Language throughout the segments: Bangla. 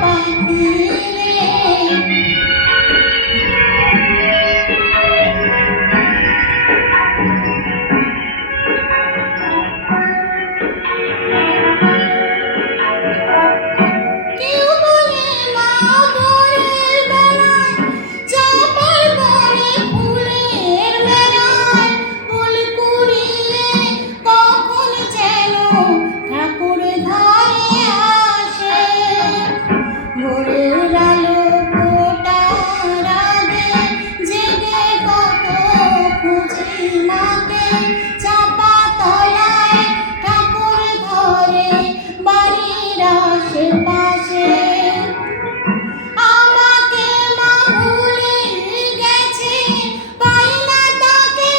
পাখি রে। কেউ বলে মা ভোরের বেলায় চাঁপার বনে ফুলের মেলায় ফুল কুড়িয়ে কখন যেন ঠাকুর ঘরে আসে। ভোরের আলো ফোটার আগে জেগে কত খুঁজি মাকে চাপা তলায় ঠাকুর ঘরে বাড়ির আশেপাশে। আমাকে মা ভুলে গেছে পাই না তাকে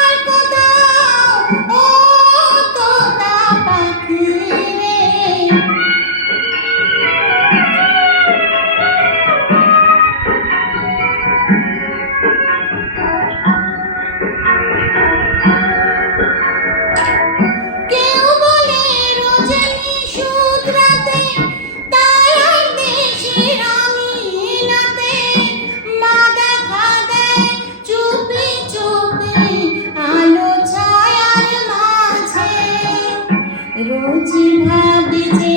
আর কোথাও, ও তোতা পাখি রে। কেউ বলে রজনী শুধরাতে তারার দেশের আঙিনাতে মা দেখা দেয় চুপি চুপি আলো ছায়ার মাঝে। রোজই ভাবি যে